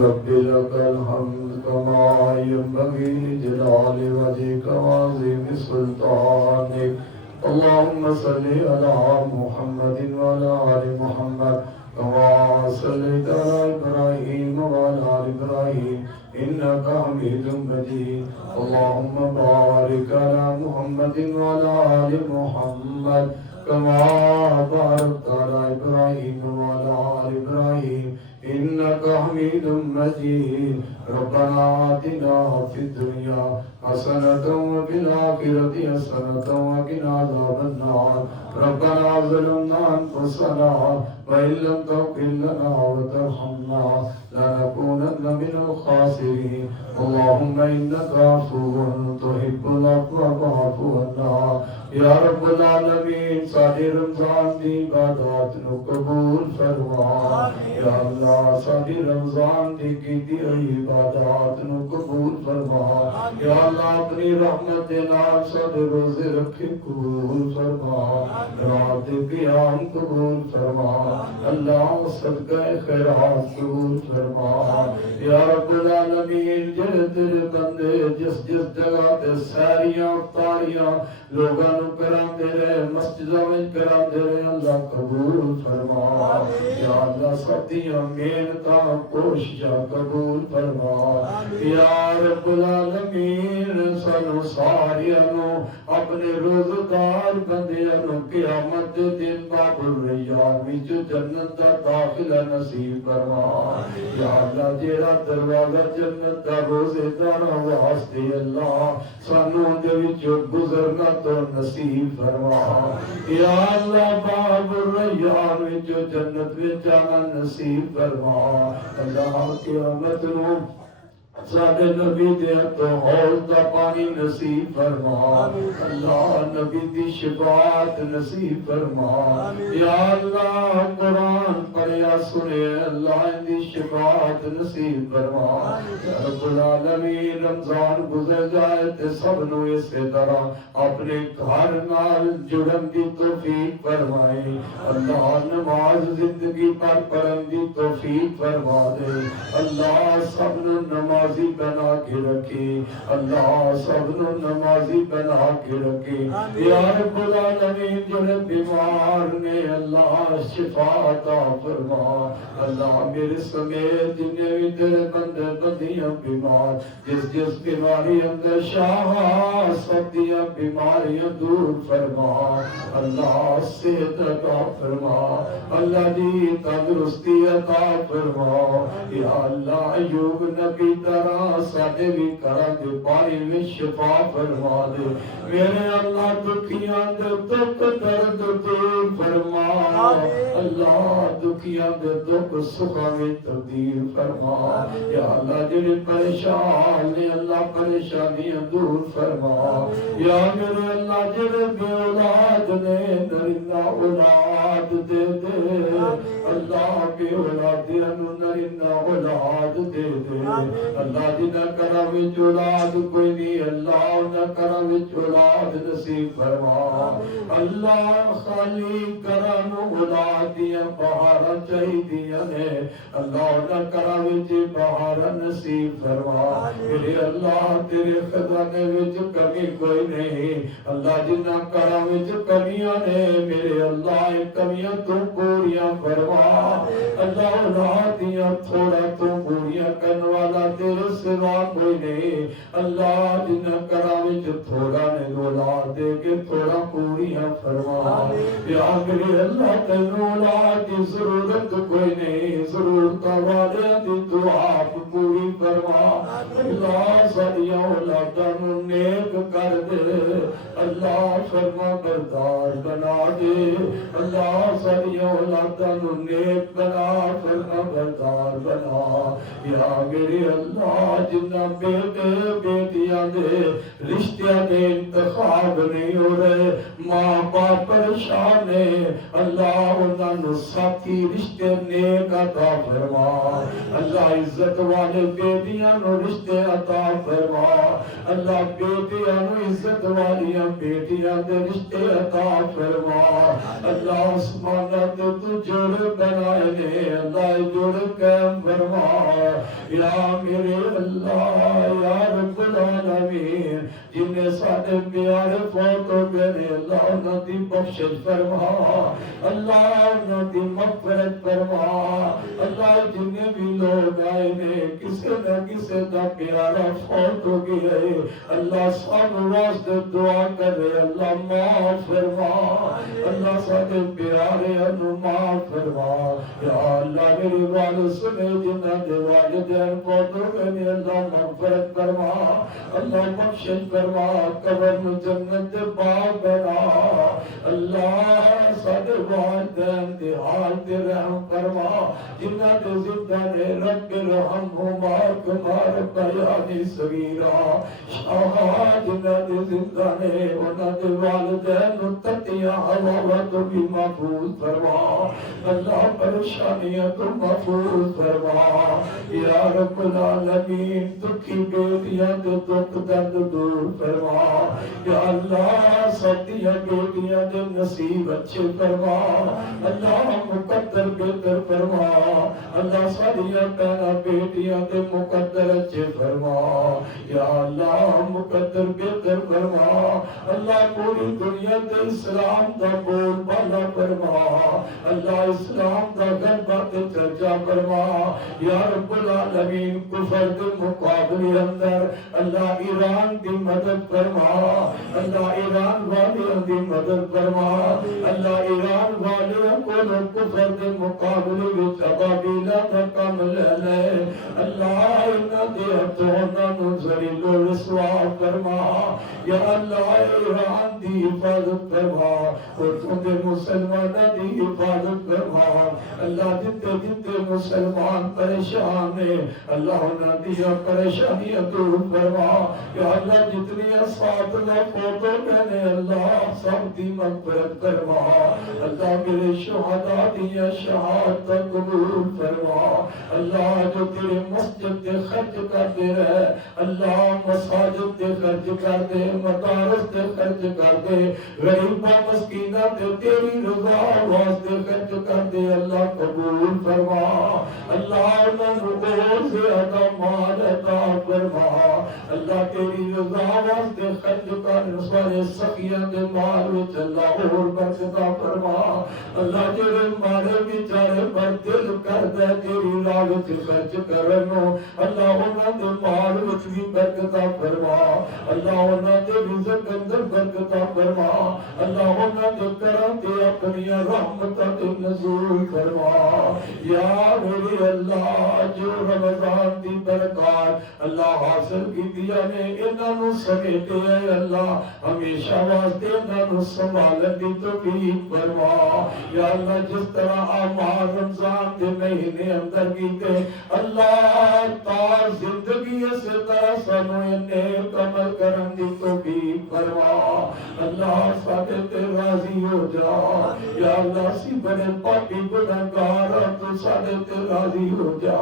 رب لك الحمد كما ينبغي لجلال وجهك وعظيم سلطانك اللهم صل على محمد وعلى آل محمد كما صليت على إبراهيم وعلى آل إبراهيم إنك حميد مجيد اللهم بارك على محمد وعلى آل محمد كما باركت على إبراهيم وعلى آل إبراهيم إنك حميد مجيد ربنا آتنا في الدنيا حسنة وفي الآخرة حسنة وقنا عذاب النار ربنا ظلمنا أنفسنا وإن لم تغفر لنا وترحمنا لنكونن من الخاسرين اللهم إنك عفو تحب العفو فاعف عنا یا رب العالمین ساڈے رمضان دی عبادات نو قبول فرما یا اللہ ساڈے رمضان دی کیتی ہوئی عبادات نو قبول فرما یا اللہ اپنی رحمت دے نال ساڈے روزے رکھے قبول فرما رات دے قیام قبول فرما اللہ صدقہ خیرات قبول فرما یا رب العالمین جڑے تیرے بندے جس جس جگہ تے ساریاں افطاریاں لوگاں کراندے رہے مسجدوں میں کراندے رہے اللہ قبول فرما یا اللہ سبدیاں محنتاں کوششاں قبول فرما یا رب العالمین سانو ساریاں نو اپنے روزگار بندیاں نو قیامت دے دن باب الریان وچ جنت دا داخلہ نصیب فرما یا اللہ جیڑا دروازہ جنت دا روزے داراں واسطے اللہ سانو دے وچ گزرنا تو نصیب فرما یا اللہ باب الریان وچ جنت وچ جانا نصیب فرما اللہ قیامت نو ساڈے نبی دے تو حوض دا پانی نصیب فرما اللہ نبی دی شفاعت نصیب فرما یا اللہ قرآن پڑھیا سنے اللہ دی شفاعت نصیب فرما یا رب العالمین رمضان گزر جائے تے سب نو اسی طرح اپنے گھر نال جڑن دی توفیق فرمائے اللہ نماز زندگی پر پڑھن دی توفیق فرما دے اللہ سب نو نماز بنا کے رکھے اللہ سب نو نمازی بنا کے رکھے یا رب العالمین جنہیں بیمار نے اللہ شفا عطا فرما اللہ میرے سمیت جنہیں بھی تیرے بندے بندیاں بیمار جس جس بیماری اندر شاہ سب دیا بیماریاں دور فرما اللہ صحت عطا فرما اللہ جی تندرستی عطا فرما یا اللہ ایوب نبی ساڈے بھی گھراں دے پانی میں شفا فرما دے میرے اللہ دکھیاں دے دکھ درد دور فرما اللہ دکھیاں دے دکھ سکھاں میں تبدیل فرما یا اللہ جڑے پریشان نے اللہ پریشانیاں دور فرما یا میرے اللہ جڑے بے اولاد نے نرینہ اولاد دے دے اللہ بے اولادیاں نو نرینہ اولاد دے دے اللہ جنہ کرا وچ اولاد کوئی نہیں اللہ انہ کرا وچ اولاد نصیب فرما اللہ خالی کرا نو اولاد دیاں بہاراں چاہیدیاں نے اللہ انہ کرا وچ بہاراں نصیب فرما میرے اللہ تیرے خزانے وچ کمی کوئی نہیں اللہ جنہ کرا وچ کمیاں نے میرے اللہ کمیاں تو پوریاں فرما اللہ اولاد دیاں تھوڑا تو پوریاں کرنے والا تیرے سوا کوئی نہیں اللہ جنہ کرا وچ تھوڑا نے اولاد دے کے تھوڑا پوریاں فرما یا میرے اللہ تینوں اولاد کی ضرورت کوئی نہیں ضرورت والے دی دعا پوری فرما اللہ ساڈیاں اولاداں نو نیک کر دے اللہ فرما بردار بنا دے اللہ ساڈیاں اولاداں نو نیک بنا فرما بردار بنا یا میرے اللہ جنہ بیٹے بیٹیاں دے رشتہ دے انتخاب نہیں ہو رہے ماں باپ پریشان ہے اللہ انہاں نو ساتھی رشتے نیک عطا فرما اللہ عزت والے بیٹیاں نو رشتے عطا فرما اللہ بیٹیاں نو عزت والیاں بیٹیاں دے رشتے عطا فرما اللہ آسماناں تے تو جوڑ بنائے نے اللہ جوڑ قائم فرما فرما یا میرے اللہ یا رب العالمین جنہیں سارے پیارے فوت ہو گئے اللہ انہاں دی بخشش فرما اللہ انہاں دی مغفرت فرما اللہ جنہیں بھی لوگ آئے نے کسی نہ کسی دا پیارا فوت ہو گیا ہے اللہ سب واسطے دعا کر رہے اللہ معاف فرما اللہ سارے پیارے انہوں معاف فرما یا اللہ میرے والد سنے جنہ دے والدین فوت ہو گئے اللہ مغفرت فرما اللہ بخشش فرما قبر میں جنت دے باغ بنا اللہ سارے والدین دے حال دے رحم فرما جنہ دے زندہ نے رب رحمہما کما ربیانی صغیرا شاہ جنہ دے زندہ نے انہ دے والدین تتیاں حوالت بھی محفوظ فرما اللہ پریشانیاں تو محفوظ فرما یا رب العالمین دکھی بیٹیاں دے دکھ درد دور فرما یا اللہ ساتیاں بیٹیاں دے نصیب اچھے فرما اللہ مقدر بہتر فرما اللہ ساریاں پہنا بیٹیاں دے مقدر اچھے فرما یا اللہ مقدر بہتر فرما اللہ پوری دنیا دے اسلام دا بول بالا فرما اللہ اسلام دا غلبہ تے چرچا فرما یا رب العالمین کفر دے مقابلے اندر اللہ ایران دی مدد فرما اللہ ایران والے دی مدد فرما اللہ ایران والے کو کفر دے مقابلے وچ ابابیل دا کم لے لے اللہ انہاں دے ہتھوں نوں ذلیل و رسوا فرما یا اللہ ایران دی حفاظت فرما اور دے مسلماناں دی حفاظت فرما اللہ جتے جتے مسلمان پریشان ہیں اللہ انہاں دی پریشانیاں دور فرما یا اللہ جتنی اسباب نہ فوتو کہنے اللہ سب دی مغفرت فرما اللہ میرے شہداء دی شہادت قبول فرما اللہ جو تیرے مسجد دے خرچ کر دے رہے اللہ مساجد دے خرچ کر دے مدارس دے خرچ کر دے غریبہ مسکینہ دے تیری رضا واسطے خرچ کر دے اللہ قبول فرما اللہ انہوں اور زیادہ مال عطا فرما اللہ تیری رضا واسطے خرچ کر سارے سخیاں دے مال وچ اللہ اور برکتہ فرما اللہ جڑے مارے بیچارے پر دل کر دے تیری راہ وچ خرچ کرنو اللہ انہاں دے مال وچ بھی برکتہ فرما اللہ انہاں دے رزق اندر برکتہ فرما اللہ انہاں دے کرم تے اپنی رحمتاں تے نزول فرما یا میرے اللہ جو رمضان دی برکات اللہ حاصل کی دیا نے انہاں نوں سمیٹے ہیں اللہ ہمیشہ واسطے انہاں نوں سنبھالن دی توفیق فرما یا اللہ جس طرح اعمال رمضان دے مہینے اندر کیتے اللہ تا زندگی اس طرح سانوں نیک عمل کرن دی توفیق فرما اللہ ساڈے تے راضی ہو جا یا اللہ سی بڑے پاپی گناہگار تو ساڈے تے راضی ہو جا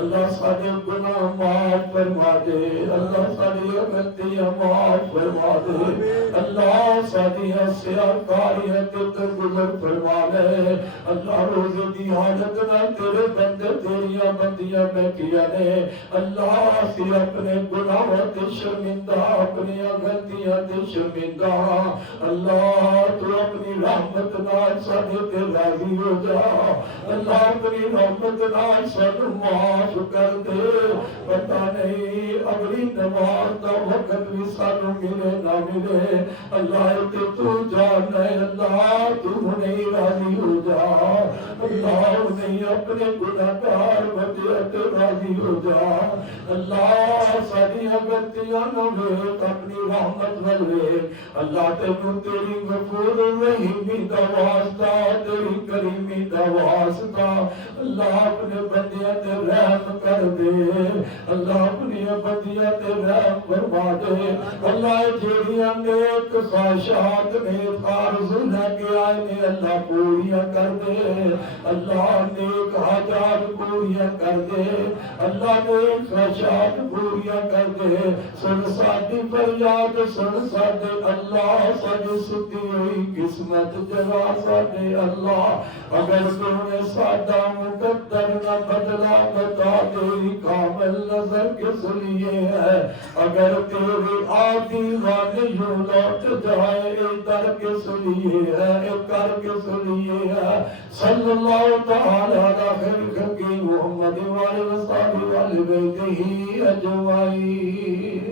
اللہ ساڈے گناہ معاف فرما دے اللہ ساڈی غلطیاں معاف فرما دے اللہ ساڈی سیاکاریاں تے گزر فرما لے اللہ روزے دی حاجت نہ تیرے بندے تیریاں بندیاں بیٹھیاں نے اللہ سی اپنے گناہوں تے شرمندہ اپنی غلطیاں تے شرمندہ اللہ تو اپنی رحمت نال ساڈے تے راضی ہو جا اللہ اپنی رحمت نال سانوں معاف کر دے پتہ نہیں اگلی نماز دا وقت بھی سانوں ملے نہ ملے اللہ تے تو جاننا ہے اللہ تو نہیں راضی ہو جا اللہ نہیں اپنے گناہگار بندے تے راضی ہو جا اللہ ساری غلطیاں نہ ویکھ اپنی رحمت ول ویکھ اللہ تینوں تیری غفور رحیم دا واسطہ تیری کریمی دا واسطہ اللہ اپنے بندیاں تے رحم کر دے اللہ اپنی بندیاں تے رحم فرما دے اللہ جیڑیاں نیک خواہشات نیک آرزو لے کے آئے نے اللہ پوریاں کر دے اللہ نیک حاجات پوریاں کر دے، اللہ نیک خواہشات پوریاں کر دے، سن ساڈی فریاد، سن ساڈے اللہ ساڈی ستی ہوئی قسمت جگا ساڈے اللہ، اگر تو نے ساڈا مقدر نہ بدلا بتا تیری کامل نظر کس لیے ہے، اگر تیری آدھی والی یوں لوٹ جائے ادھر کس لیے ہے، کر کس لیے ہے، صلی اللہ تعالی علی خیر خلق محمد وآلہ وصحبہ وآلہ بیتہ اجمعین۔